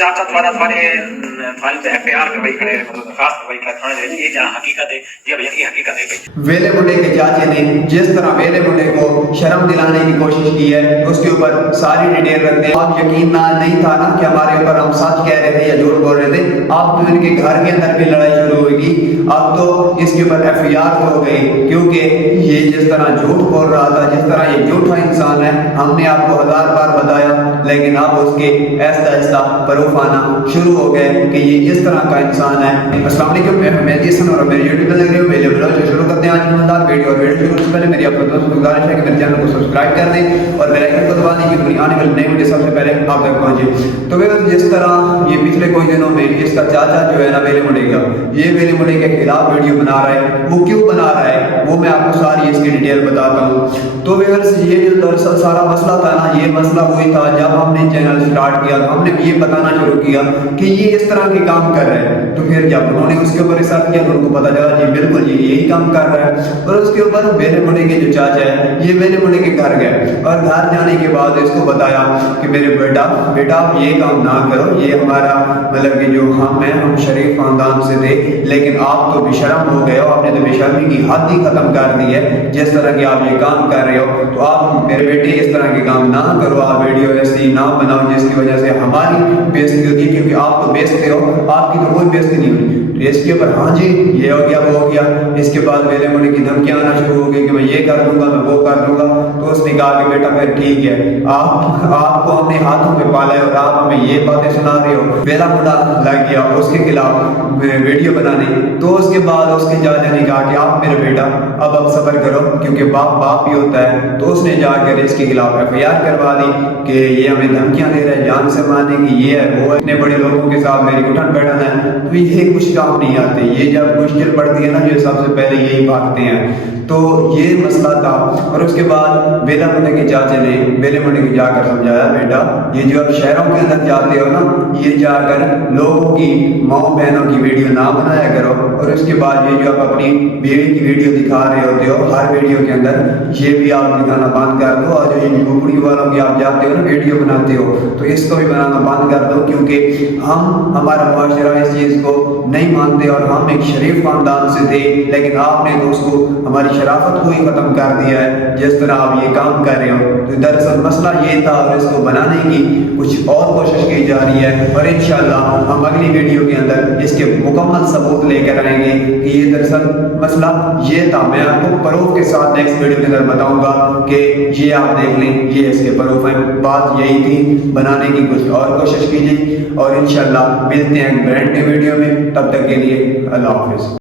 چاچا تھوڑا تھوڑے تے ایف آر کروائی کھڑے مطلب درخواست کروائی کھڑے تھانے دے یہ جہاں حقیقت ہے یہ بھیا یہ حقیقت ہے بھائی ویلے منڈے کے چاچے نے جس طرح ویلے منڈے کو شرم دلانے کی کوشش کی ہے اس کے اوپر ساری ڈیٹیل رکھتے ہیں. آپ یقین نہیں تھا نا کہ ہمارے اوپر ہم سچ کہہ رہے تھے یا جھوٹ بول رہے تھے. اب تو ان کے گھر کے اندر بھی لڑائی شروع ہوگی. اب تو اس کے اوپر ایف آئی آر ہو گئی کیونکہ یہ جس طرح جھوٹ بول رہا تھا, جس طرح یہ جھوٹا انسان ہے, ہم نے آپ کو 1000 بار بتایا لیکن اب اس کے آہستہ آہستہ پروف آنا شروع ہو گئے کہ یہ اس طرح کا انسان ہے. السلام علیکم, میں مہدی حسن اور میرے یوٹیوب پہ لگ رہے ہو میرے بلاگ سے شروع کرتے ہیں آج مزیدار ویڈیو. اور ویڈیو شروع سے پہلے میری آپ کو دوستوں کو گزارش ہے کہ میرے چینل کو سبسکرائب کر دیں اور بیل آئیکن کو دبا دیں کہ میری آنے والی نئی ویڈیو سب سے پہلے آپ تک پہنچے. تو جس طرح یہ پچھلے کچھ دنوں میں اس کا چاچا جو ہے نا ویلے منڈے کا, یہ ویلے منڈے کے خلاف ویڈیو بنا رہا ہے. وہ کیوں بنا رہا ہے وہ میں آپ کو ساری اس کی ڈیٹیل بتاتا ہوں. تو ویورز یہ جو دراصل سارا مسئلہ تھا نا, یہ مسئلہ وہی تھا جب ہم نے چینل سٹارٹ کیا تو ہم نے یہ بتانا شروع کیا کہ یہ اس طرح کے کام کر رہے ہیں. تو پھر جب انہوں نے اس کے اوپر ریسرچ کیا تو ان کو پتا چلا جی بالکل یہ یہی کام کر رہا ہے. اور اس کے اوپر ویلے منڈے کے جو چاچا ہے یہ ویلے منڈے کے گھر گئے اور گھر جانے کے بعد اس کو بتایا کہ میرے بیٹا یہ کام نہ کرو, یہ ہمارا مطلب کہ جو ہم شریف خاندان سے تھے لیکن آپ تو بے شرم ہو گئے ہو, آپ نے تو بے شرمی کی حد ہی ختم کر دی ہے. جس طرح کہ آپ یہ کام کر رہے ہو تو آپ میرے بیٹے اس طرح کے کام نہ کرو, آپ ویڈیو ایسی نہ بناؤ جس کی وجہ سے ہماری بےزتی ہوتی ہے کیونکہ آپ تو بیچتے ہو, آپ کی تو کوئی بےزتی نہیں ہوئی. اس کے اوپر ہاں جی یہ ہو گیا وہ ہو گیا. اس کے بعد ویلے منڈے کی دھمکیاں آنا شروع ہو گئی کہ میں یہ کر دوں گا میں وہ کر دوں گا. تو اس نے کہا کہ بیٹا پھر ٹھیک ہے, آپ کو ہم نے ہاتھوں پہ پالا ہے اور آپ ہمیں یہ باتیں سنا رہے ہو. ویلا منڈا لگ گیا اس کے خلاف ویڈیو بنانے. تو اس کے بعد اس کے چاچا نے کہا کہ آپ میرے بیٹا اب صبر کرو کیونکہ باپ ہی ہوتا ہے. تو اس نے جا کر اس کے خلاف ایف آئی آر کروا دی کہ یہ ہمیں دھمکیاں دے رہا ہے جان سے مارنے کی, یہ ہے وہ ہے, اتنے بڑے لوگوں کے ساتھ میری اٹھن بیٹھن ہے. تو یہ کچھ کام نہیں آتے, یہ جب مشکل پڑتی ہے نا یہ سب سے پہلے یہی بھاگتے ہیں. تو یہ مسئلہ تھا. اور اس کے بعد ویلے منڈے کے چاچے نے ویلے منڈے کو جا کر سمجھایا بیٹا یہ جو آپ شہروں کے اندر جاتے ہو نا یہ جا کر لوگوں کی ماں بہنوں کی ویڈیو نہ بنایا کرو. اور اس کے بعد یہ جو آپ اپنی بیوی کی ویڈیو دکھا رہے ہوتے ہو ہر ویڈیو کے اندر یہ بھی آپ دکھانا بند کر دو. اور جو یہ جھوپڑی والوں کی آپ جاتے ہو نا ویڈیو بناتے ہو تو اس کو بھی بنانا بند کر دو کیونکہ ہمارا معاشرہ اس چیز کو نہیں مانتے اور ہم ایک شریف خاندان سے تھے لیکن آپ نے تو اس کو ہماری شرافت کو ہی ختم کر دیا ہے جس طرح آپ یہ کام کر رہے ہو. تو دراصل مسئلہ یہ تھا اور اس کو بنانے کی کچھ اور کوشش کی جا رہی ہے اور انشاءاللہ ہم اگلی ویڈیو کے اندر اس کے مکمل ثبوت لے کر آئیں گے کہ یہ دراصل مسئلہ یہ تھا. میں آپ کو پروف کے ساتھ نیکسٹ ویڈیو کے اندر بتاؤں گا کہ یہ آپ دیکھ لیں یہ اس کے پروف ہیں. بات یہی تھی, بنانے کی کچھ اور کوشش کیجیے اور انشاءاللہ ملتے ہیں برانڈ نیو ویڈیو میں. تب تک کے لیے اللہ حافظ.